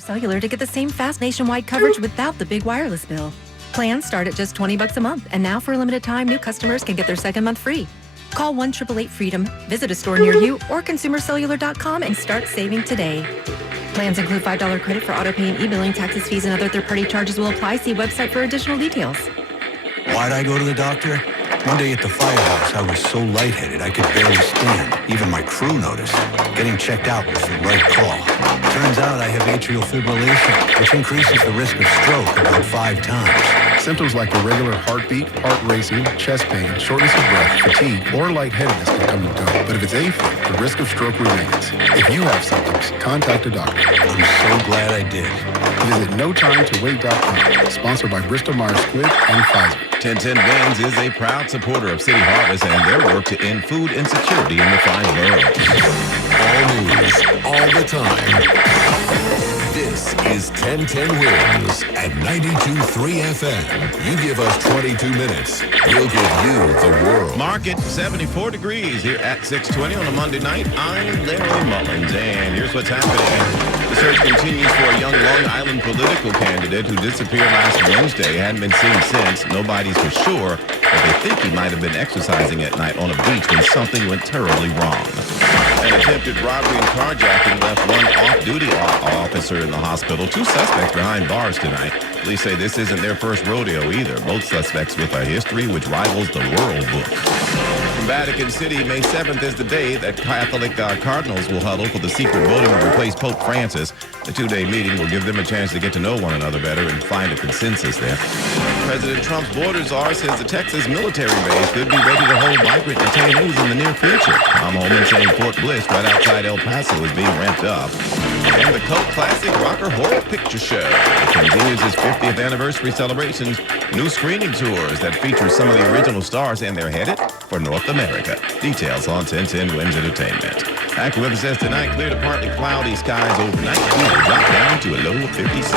Cellular to get the same fast nationwide coverage without the big wireless bill. Plans start at just $20 a month, and now for a limited time, new customers can get their second month free. Call 1-888-FREEDOM, visit a store near you, or consumercellular.com and start saving today. Plans include $5 credit for auto pay and e-billing. Taxes, fees, and other third-party charges will apply. See website for additional details. Why'd I go to the doctor? One day at the firehouse, I was so lightheaded I could barely stand. Even my crew noticed. Getting checked out was the right call. Turns out I have atrial fibrillation, which increases the risk of stroke about 5 times. Symptoms like irregular heartbeat, heart racing, chest pain, shortness of breath, fatigue, or lightheadedness can come and go. But if it's AFib, the risk of stroke remains. If you have symptoms, contact a doctor. I'm so glad I did. Visit NoTimeToWait.com, sponsored by Bristol-Myers Squibb and Pfizer. 1010 Wins is a proud supporter of City Harvest and their work to end food insecurity in the 5 boroughs. All news, all the time. This is 1010 Wins at 92.3 FM. You give us 22 minutes, we'll give you the world. Market 74 degrees here at 6:20 on a Monday night. I'm Larry Mullins, and here's what's happening. The search continues for a young Long Island political candidate who disappeared last Wednesday. Hadn't been seen since. Nobody's for sure, but they think he might have been exercising at night on a beach when something went terribly wrong. An attempted robbery and carjacking left one off-duty officer in the hospital. 2 suspects behind bars tonight. Police say this isn't their first rodeo either. Both suspects with a history which rivals the World Book. From Vatican City, May 7th is the day that Catholic cardinals will huddle for the secret voting to replace Pope Francis. The 2-day meeting will give them a chance to get to know one another better and find a consensus there. President Trump's border czar says the Texas military base could be ready to hold migrant detainees in the near future. Tom Holman saying Fort Bliss, right outside El Paso, is being ramped up. And the cult classic Rocker Horror Picture Show continues its 50th anniversary celebrations. New screening tours that feature some of the original stars, and they're headed for North America. Details on 1010 Wins Entertainment. AccuWeather says tonight clear to partly cloudy skies overnight. We'll drop down to a low of 56.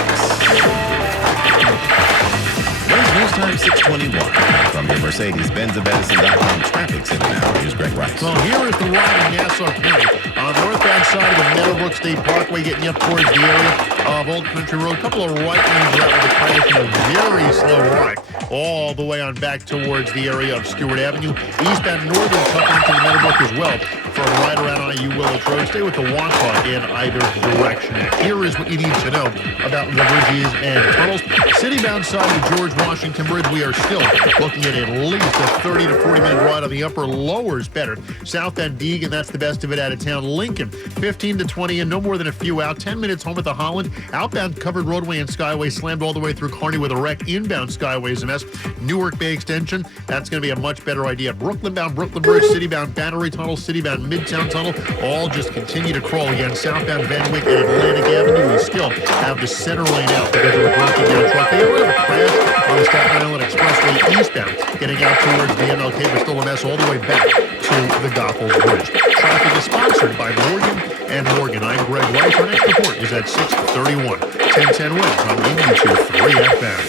News time 6:21. From the Mercedes-Benz-Edison.com Traffic Center now, here's Greg Rice. Well, here is the ride in Nassau County. On the northbound side of the Meadowbrook State Parkway, getting up towards the area of Old Country Road. A couple of right lanes out with a crash and a very slow ride all the way on back towards the area of Stewart Avenue. Eastbound northern couple into the Meadowbrook as well. From right around IU Willits Road, stay with the Wantagh in either direction. Here is what you need to know about the bridges and tunnels. City-bound side of the George Washington Bridge, we are still looking at least a 30 to 40-minute ride on the upper. Lower is better. Southbound Deegan, that's the best of it out of town. Lincoln, 15 to 20 in, no more than a few out. 10 minutes home at the Holland. Outbound covered roadway and Skyway slammed all the way through Kearney with a wreck. Inbound Skyway is a mess. Newark Bay Extension, that's going to be a much better idea. Brooklyn-bound Brooklyn Bridge, city-bound Battery Tunnel, city-bound Midtown Tunnel, all just continue to crawl again. Southbound Van Wyck and Atlantic Avenue, we still have the center lane out because of a broken down truck. They have a crash on the Staten Island Expressway eastbound, getting out towards the MLK, but still a mess all the way back to the Goethals Bridge. Traffic is sponsored by Morgan and Morgan. I'm Greg Rice. Our next report is at 6:31. 1010 Wins on 92.3 FM.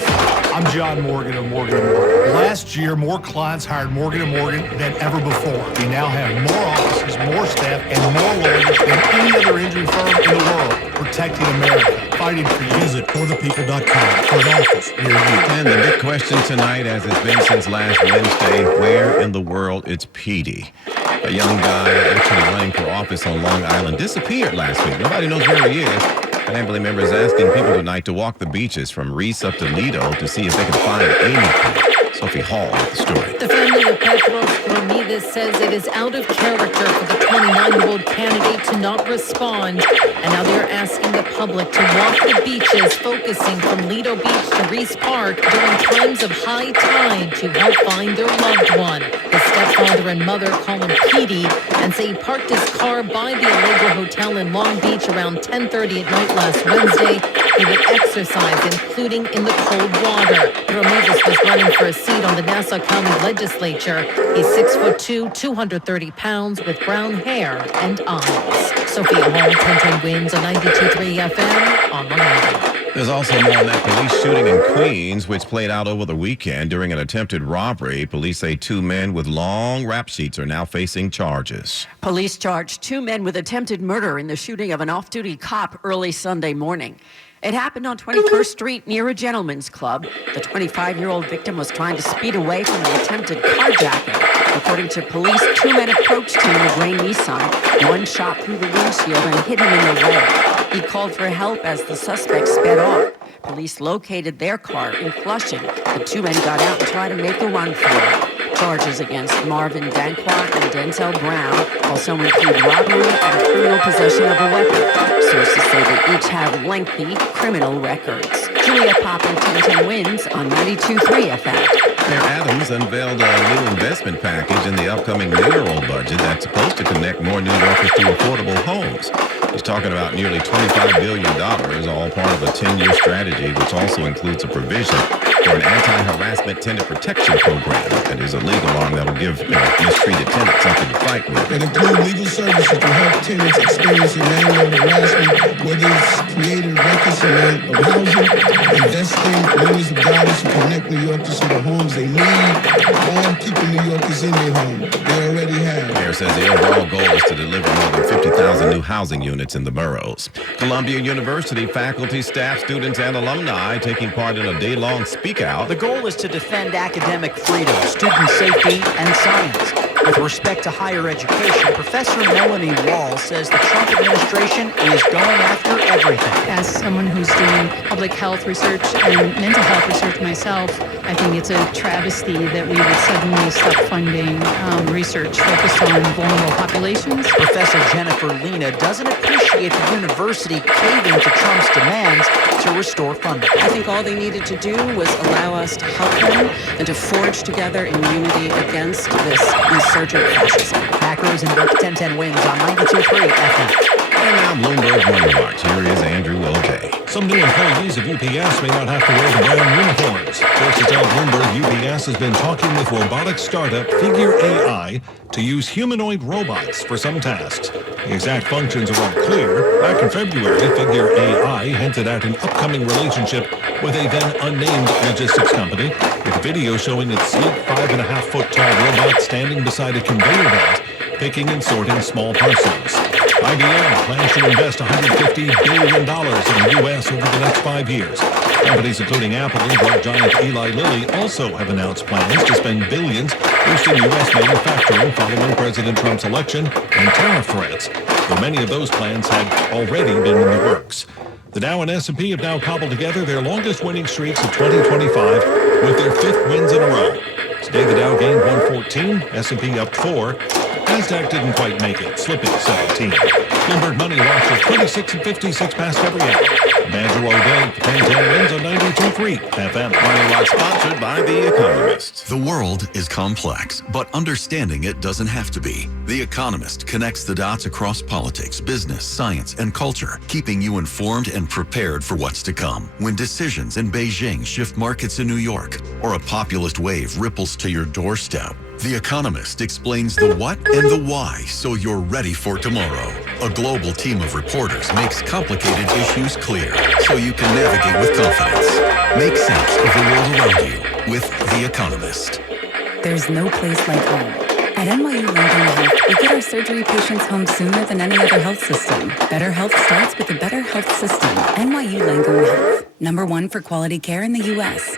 I'm John Morgan of Morgan & Morgan. Last year, more clients hired Morgan & Morgan than ever before. We now have more offices, more staff, and more lawyers than any other injury firm in the world, protecting America, fighting for you. Visit forthepeople.com for an office near you. And the big question tonight, as it's been since last Wednesday, where in the world is Petey? A young guy actually running for office on Long Island disappeared last week. Nobody knows where he is. Family members asking people tonight to walk the beaches from Reese up to Lido to see if they can find anything. Sophie Hall with the story. The family of Petros Ramirez says it is out of character for the 29-year-old candidate to not respond. And now they're asking the public to walk the beaches, focusing from Lido Beach to Reese Park during times of high tide to help find their loved one. His stepfather and mother call him Petey and say he parked his car by the Allegro Hotel in Long Beach around 10:30 at night last Wednesday. He would exercise, including in the cold water. Ramirez was running for a seat on the Nassau County Legislature. He's 6'2", 230 pounds, with brown hair and eyes. Sophia Hall, 1010 Wins on 92.3 FM on Long Island. There's also more on that police shooting in Queens, which played out over the weekend during an attempted robbery. Police say 2 men with long rap sheets are now facing charges. Police charged 2 men with attempted murder in the shooting of an off-duty cop early Sunday morning. It happened on 21st Street near a gentleman's club. The 25-year-old victim was trying to speed away from the attempted carjacking. According to police, 2 men approached him in a gray Nissan. One shot through the windshield and hit him in the leg. He called for help as the suspect sped off. Police located their car in Flushing. The 2 men got out and tried to make a run for it. Charges against Marvin Danquah and Denzel Brown also include robbery and criminal possession of a weapon. Sources say they each have lengthy criminal records. Julia Poppin, 1010 Wins on 92.3 FM. Mayor Adams unveiled a new investment package in the upcoming mayoral budget that's supposed to connect more New Yorkers to affordable homes. He's talking about nearly $25 billion, all part of a 10-year strategy, which also includes a provision for an anti-harassment tenant protection program that is a legal arm that will give mistreated tenants something to fight with. That include legal services to help tenants experiencing landlord harassment, whether it's creating records of housing, investing millions of dollars to connect New Yorkers to the homes they need, or keeping New Yorkers in their home. They already have. The mayor says the overall goal is to deliver more than 50,000 new housing units in the boroughs. Columbia University faculty, staff, students, and alumni taking part in a day-long speak out. The goal is to defend academic freedom, student safety, and science. With respect to higher education, Professor Melanie Wall says the Trump administration is going after everything. As someone who's doing public health research and mental health research myself, I think it's a travesty that we would suddenly stop funding research focused on vulnerable populations. Professor Jennifer Lena doesn't appreciate the university caving to Trump's demands to restore funding. I think all they needed to do was allow us to help them and to forge together in unity against this insurgent fascism. Macros and Book 1010 Wins on 92.3 FM. And now Bloomberg Money Watch. Here is Andrew O'Day. Some new employees of UPS may not have to wear the brown uniforms. Sources tell Bloomberg UPS has been talking with robotic startup Figure AI to use humanoid robots for some tasks. The exact functions are unclear. Back in February, Figure AI hinted at an upcoming relationship with a then unnamed logistics company, with a video showing its sleek 5.5-foot tall robot standing beside a conveyor belt, picking and sorting small parcels. IBM plans to invest $150 billion in the U.S. over the next 5 years. Companies including Apple and drug giant Eli Lilly also have announced plans to spend billions boosting U.S. manufacturing following President Trump's election and tariff threats, though many of those plans had already been in the works. The Dow and S&P have now cobbled together their longest winning streaks of 2025 with their 5th wins in a row. Today the Dow gained 114, S&P up 4. NASDAQ didn't quite make it, slipping 17. Bloomberg Money Watch at 26 and 56 past every hour. Andrew O'Day, 1010 Wins on 92.3 FM. Money Watch sponsored by The Economist. The world is complex, but understanding it doesn't have to be. The Economist connects the dots across politics, business, science, and culture, keeping you informed and prepared for what's to come. When decisions in Beijing shift markets in New York, or a populist wave ripples to your doorstep, The Economist explains the what and the why so you're ready for tomorrow. A global team of reporters makes complicated issues clear so you can navigate with confidence. Make sense of the world around you with The Economist. There's no place like home. At NYU Langone Health, we get our surgery patients home sooner than any other health system. Better health starts with a better health system. NYU Langone Health, #1 for quality care in the U.S.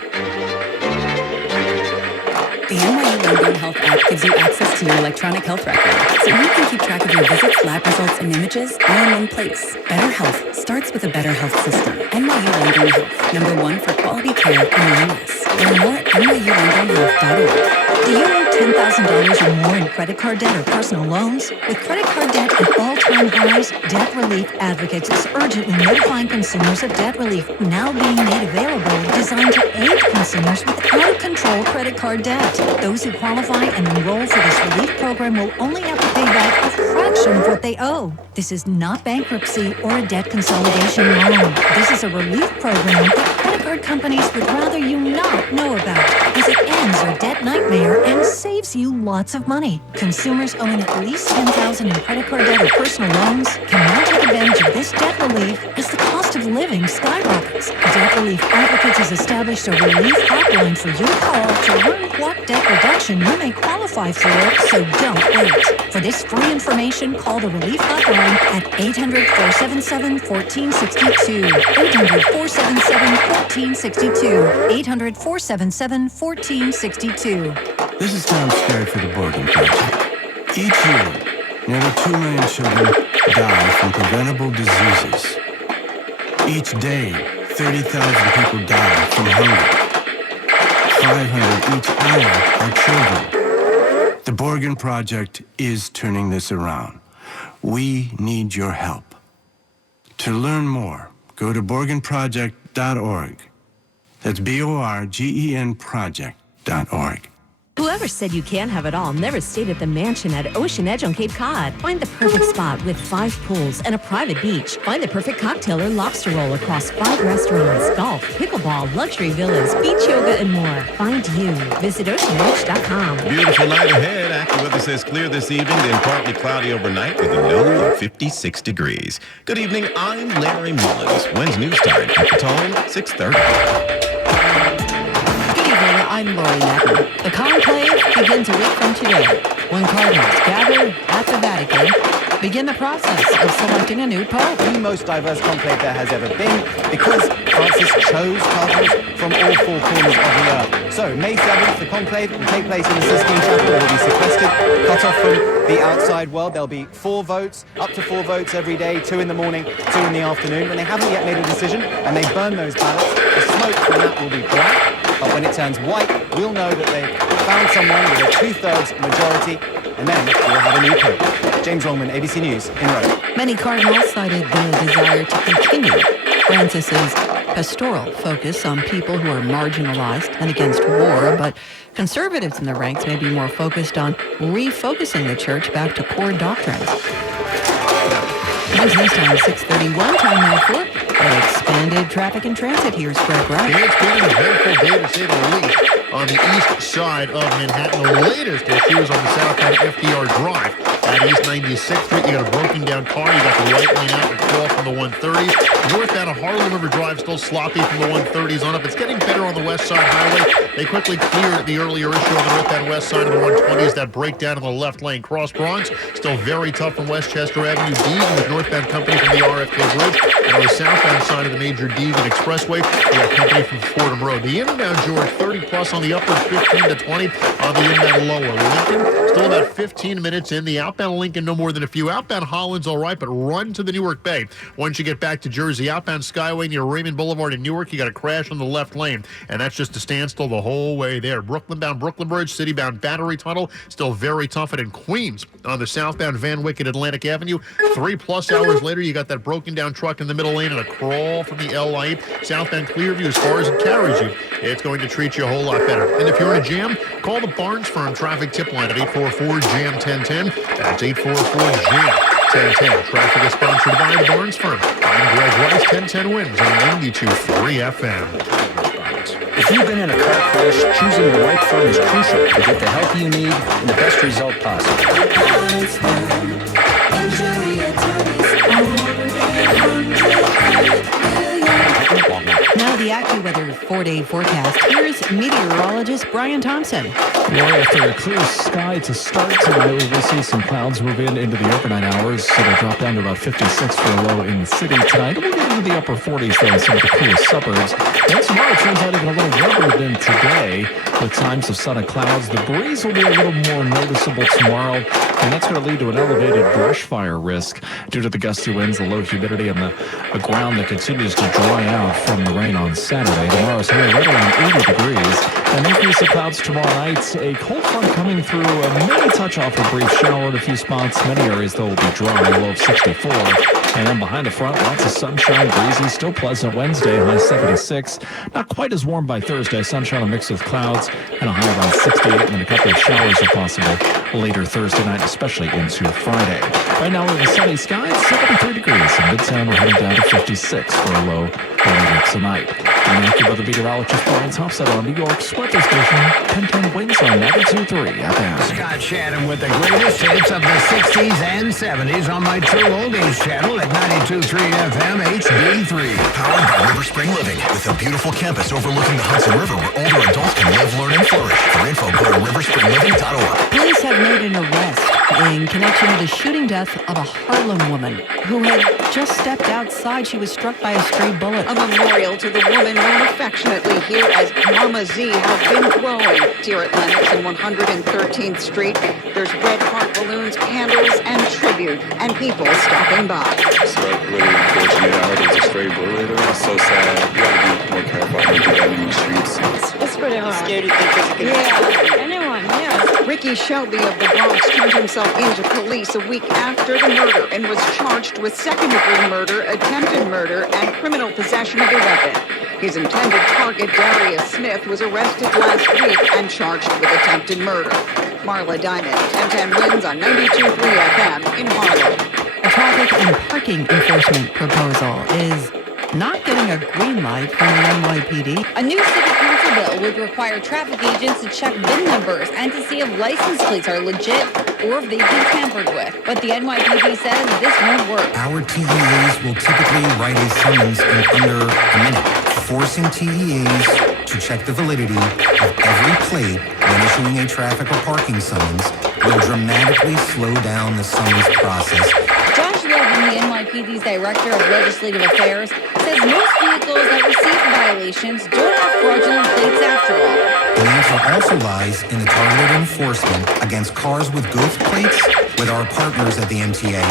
The NYU Langone Health app gives you access to your electronic health record, so you can keep track of your visits, lab results, and images all in one place. Better health starts with a better health system. NYU Langone Health, #1 for quality care in the U.S. Learn more at nyulangonehealth.org. Do you owe $10,000 or more in credit card debt or personal loans? With credit card debt at all-time highs, Debt Relief Advocates is urgently notifying consumers of debt relief now being made available, designed to aid consumers with out-of-control credit card debt. Those who qualify and enroll for this relief program will only have to pay back a fraction of what they owe. This is not bankruptcy or a debt consolidation loan. This is a relief program that credit card companies would rather you not know about, as it ends your debt nightmare and saves you lots of money. Consumers owing at least $10,000 in credit card debt or personal loans can now take advantage of this debt relief, as the cost cost of living skyrockets. Debt Relief Advocates has established a relief hotline for you to call to learn what debt reduction you may qualify for, so don't wait. For this free information, call the Relief Hotline at 800-477-1462. 800-477-1462. 800-477-1462. This is Tom Skerry for the Borgen Project. Each year, nearly 2 million children die from preventable diseases. Each day, 30,000 people die from hunger. 500 each hour are children. The Borgen Project is turning this around. We need your help. To learn more, go to borgenproject.org. That's BORGEN project.org. Whoever said you can't have it all never stayed at the mansion at Ocean Edge on Cape Cod. Find the perfect spot with 5 pools and a private beach. Find the perfect cocktail or lobster roll across 5 restaurants, golf, pickleball, luxury villas, beach yoga, and more. Find you. Visit oceanedge.com. Beautiful night ahead. AccuWeather says clear this evening, then partly cloudy overnight with a low of 56 degrees. Good evening. I'm Larry Mullins. When's news time? At the tone, 6:30. I'm Lori Necker. The conclave begins a week from today, when cardinals gather at the Vatican, begin the process of selecting a new pope. The most diverse conclave there has ever been, because Francis chose cardinals from all 4 corners of the earth. So, May 7th, the conclave will take place in the Sistine Chapel. It will be sequestered, cut off from the outside world. There'll be 4 votes, up to 4 votes every day, 2 in the morning, 2 in the afternoon. When they haven't yet made a decision, and they burn those ballots, the smoke from that will be black. But when it turns white, we'll know that they've found someone with a 2/3 majority, and then we'll have a new pope. James Longman, ABC News, in Rome. Many cardinals cited the desire to continue Francis's pastoral focus on people who are marginalized and against war, but conservatives in the ranks may be more focused on refocusing the church back to core doctrines. Wednesday's time, 6:31, time now for expanded traffic and transit. Here's Greg Wright. It's been an eventful day, to say the least, on the east side of Manhattan. The latest issue is on the southbound FDR Drive at East 96th Street. You got a broken down car. You got the right lane out and crawl from the 130s. Northbound of Harlem River Drive, still sloppy from the 130s on up. It's getting better on the West Side Highway. They quickly cleared the earlier issue on the northbound west side of the 120s. That breakdown in the left lane. Cross Bronx, still very tough from Westchester Avenue. Deegan with northbound company from the RFK Bridge. And on the southbound side of the major Deegan Expressway, we got company from Fordham Road. The inbound George, 30 plus on the upward, 15 to 20 on the inbound lower. Lincoln, still about 15 minutes in. The outbound Lincoln, no more than a few. Outbound Holland's all right, but run to the Newark Bay. Once you get back to Jersey, outbound Skyway near Raymond Boulevard in Newark, you got a crash on the left lane, and that's just a standstill the whole way there. Brooklyn bound Brooklyn Bridge, city bound Battery Tunnel, still very tough. And in Queens, on the southbound Van Wyck at Atlantic Avenue, 3+ hours later, you got that broken down truck in the middle lane and a crawl from the L light. Southbound Clearview, as far as it carries you, it's going to treat you a whole lot better. And if you're in a jam, call the Barnes Firm traffic tip line at 844-JAM-1010. That's 844-JAM-1010. Traffic is sponsored by the Barnes Firm. I'm Greg Rice. 1010 wins on 92.3 FM. If you've been in a car crash, choosing the right firm is crucial to get the help you need and the best result possible. Now the AccuWeather 4-day forecast. Here's meteorologist Brian Thompson. Well, after a clear sky to start tonight, we'll see some clouds move into the overnight hours. So they'll drop down to about 56 for a low in the city tonight. We'll get into the upper 40s, though, in some of the coolest suburbs. Then tomorrow turns out even a little warmer than today, with times of sun and clouds. The breeze will be a little more noticeable tomorrow, and that's going to lead to an elevated brush fire risk due to the gusty winds, the low humidity, and the ground that continues to dry out from the rain on Saturday. Tomorrow's high right around 80 degrees. An increase of clouds tomorrow night. A cold front coming through, maybe touch off a brief shower in a few spots. Many areas, though, will be dry, a low of 64. And then behind the front, lots of sunshine, breezy, still pleasant Wednesday, high 76. Not quite as warm by Thursday. Sunshine mixed with clouds and a high around 68, and then a couple of showers are possible later Thursday night, especially into Friday. Right now, we're in sunny skies, 73 degrees. In Midtown, we're heading down to 56 for a low starting it tonight. I'm AccuWeather meteorologist Brian Thompson on New York's weather station, 1010 Winds on 92.3 FM. Scott Shannon with the greatest hits of the 60s and 70s on my True Oldies channel at 92.3 FM HD3. Powered by River Spring Living, with a beautiful campus overlooking the Hudson River where older adults can live, learn, and flourish. For info, go to riverspringliving.org. Police have made an arrest in connection with the shooting death of a Harlem woman who had just stepped outside. She was struck by a stray bullet. A memorial to the woman known affectionately here as Mama Z has been growing here at Lenox and 113th Street. There's red heart balloons, candles, and tribute, and people stopping by. It's really unfortunate. I heard it was a stray bullet. It's so sad. You gotta be more careful. I don't do that in the streets. It's pretty hard. Scared to think it's gonna Yeah, anyone, yes. Ricky Shelby of the Bronx turned himself into police a week after the murder and was charged with second-degree murder, attempted murder, and criminal possession of a weapon. His intended target, Darius Smith, was arrested last week and charged with attempted murder. Marla Diamond, 1010 Winds on 92.3 FM in Harlem. A traffic and parking enforcement proposal is not getting a green light from the NYPD. A new city council bill would require traffic agents to check VIN numbers and to see if license plates are legit or if they've been tampered with. But the NYPD says this won't work. Our TEAs will typically write a summons in under a minute. Forcing TEAs to check the validity of every plate when issuing a traffic or parking summons will dramatically slow down the summons process. Josh Logan, the NYPD's Director of Legislative Affairs, says most vehicles that receive violations don't have fraudulent plates after all. The answer also lies in the targeted enforcement against cars with ghost plates with our partners at the MTA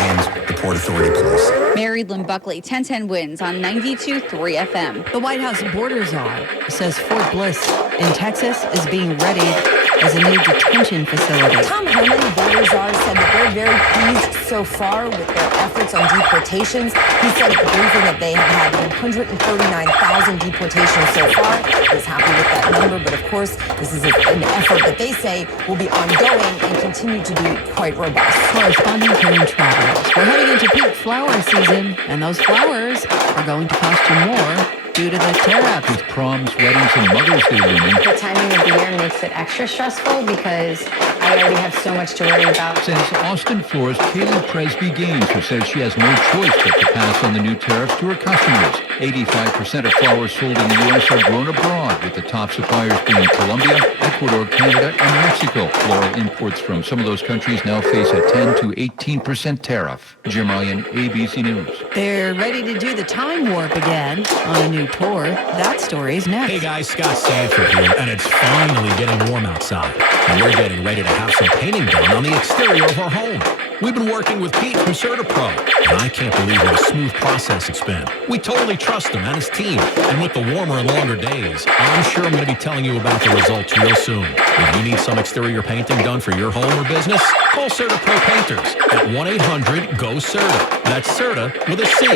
and the Port Authority Police. Mary Lynn Buckley, 1010 Winds on 92.3 FM. The White House border czar says Fort Bliss in Texas is being readied as a new detention facility. Tom Herman, the border czar, said that they're very pleased so far with their efforts on deportations. He said at the briefing that they have had 139,000 deportations so far. He's happy with that number, but of course, this is an effort that they say will be ongoing and continue to be quite robust. Correspondent Karen Travers. We're heading into peak flower season, and those flowers are going to cost you more due to the tariffs. With proms, weddings, and Mother's Day looming. The timing of the year makes it extra stressful because I already have so much to worry about. Says Austin florist Kaylee Presby Gaines, who says she has no choice but to pass on the new tariffs to her customers. 85% of flowers sold in the U.S. are grown abroad, with the top suppliers being Colombia, Ecuador, Canada, and Mexico. Floral imports from some of those countries now face a 10 to 18% tariff. Jim Ryan, ABC News. They're ready to do the time warp again on a new tour. That story's next. Hey guys, Scott Stanford here, and it's finally getting warm outside. And we're getting ready to have some painting done on the exterior of our home. We've been working with Pete from CertaPro, and I can't believe what a smooth process it's been. We totally trust him and his team, and with the warmer and longer days, I'm sure I'm going to be telling you about the results real soon. If you need some exterior painting done for your home or business, call CertaPro Painters at 1-800-GO-CERTA. That's CERTA with a C,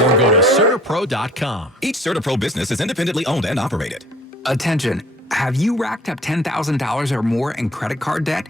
or go to CertaPro.com. Each CertaPro business is independently owned and operated. Attention, have you racked up $10,000 or more in credit card debt?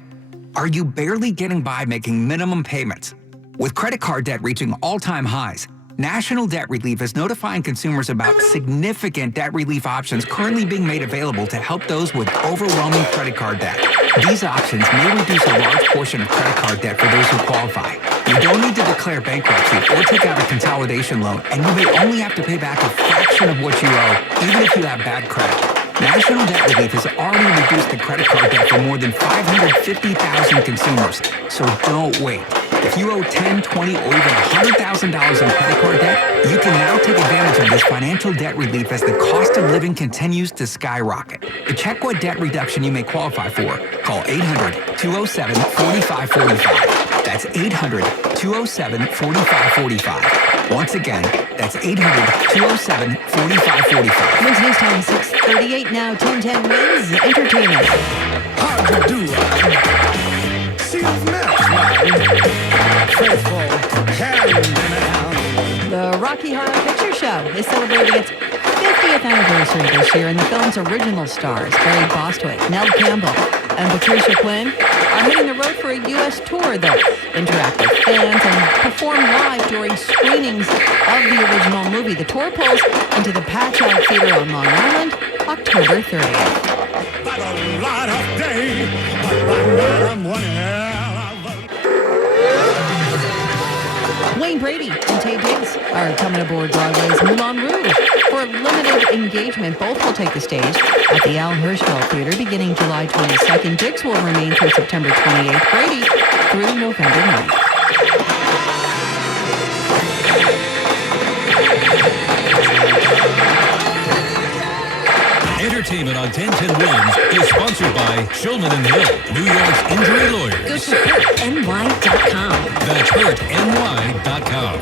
Are you barely getting by making minimum payments? With credit card debt reaching all-time highs, National Debt Relief is notifying consumers about significant debt relief options currently being made available to help those with overwhelming credit card debt. These options may reduce a large portion of credit card debt for those who qualify. You don't need to declare bankruptcy or take out a consolidation loan, and you may only have to pay back a fraction of what you owe, even if you have bad credit. National Debt Relief has already reduced the credit card debt for more than 550,000 consumers, so don't wait. If you owe $10,000, $20,000, or even $100,000 in credit card debt, you can now take advantage of this financial debt relief as the cost of living continues to skyrocket. To check what debt reduction you may qualify for, call 800-207-4545. That's 800-207-4545. Once again, that's 800-207-4545. Wednesday's time, 6:38 now, 1010 Winds Entertainment. How'd you do? See you've met faithful hand in hand. The Rocky Horror Picture Show is celebrating its 50th anniversary this year, and the film's original stars, Barry Bostwick, Nell Campbell, and Patricia Quinn are hitting the road for a U.S. tour. They'll interact with fans and perform live during screenings of the original movie. The tour pulls into the Patchogue Theater on Long Island, October 30th. Wayne Brady and Tay Diggs are coming aboard Broadway's Moulin Rouge for a limited engagement. Both will take the stage at the Al Hirschfeld Theater beginning July 22nd. Diggs will remain through September 28th. Brady through November 9th. Entertainment on 1010 Wins is sponsored by Shulman & Hill, New York's injury lawyers. Go to hurtny.com. That's hurtny.com.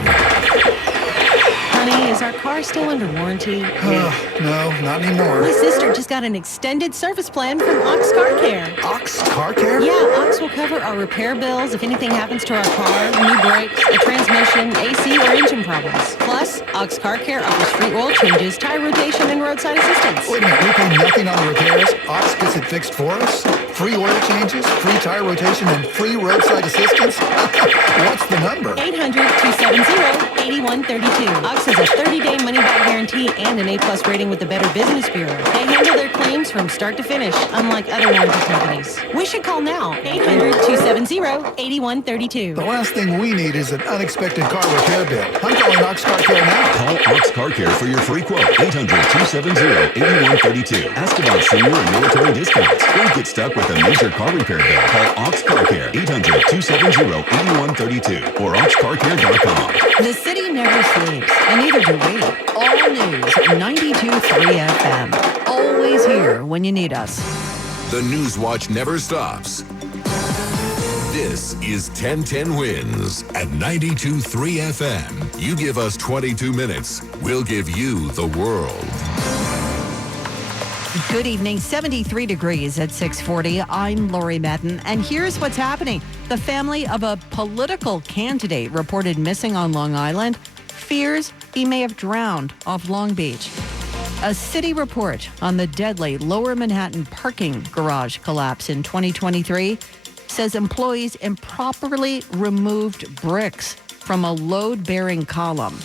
Honey, is our car still under warranty? No, not anymore. My sister just got an extended service plan from Ox Car Care. Ox Car Care? Yeah, Ox will cover our repair bills if anything happens to our car, new brakes, a transmission, AC, or engine problems. Plus, Ox Car Care offers free oil changes, tire rotation, and roadside assistance. Wait a minute, we pay nothing on the repairs? Ox gets it fixed for us? Free oil changes, free tire rotation, and free roadside assistance? What's the number? 800-270-8132. Ox has a 30-day money-back guarantee and an A-plus rating with the Better Business Bureau. They handle their claims from start to finish, unlike other warranty companies. We should call now. 800-270-8132. The last thing we need is an unexpected car repair bill. I'm calling Ox Car Care now. Call Ox Car Care for your free quote. 800-270-8132. Ask about senior and military discounts. Don't get stuck with a major car repair bill. Call Ox Car Care. 800-270-8132 or oxcarcare.com. The city never sleeps, and neither do we. All news, 92.3 FM. Always here when you need us. The News Watch never stops. This is 1010 Wins at 92.3 FM. You give us 22 minutes, we'll give you the world. Good evening, 73 degrees at 640. I'm Lori Madden, and here's what's happening. The family of a political candidate reported missing on Long Island fears he may have drowned off Long Beach. A city report on the deadly Lower Manhattan parking garage collapse in 2023 says employees improperly removed bricks from a load-bearing column.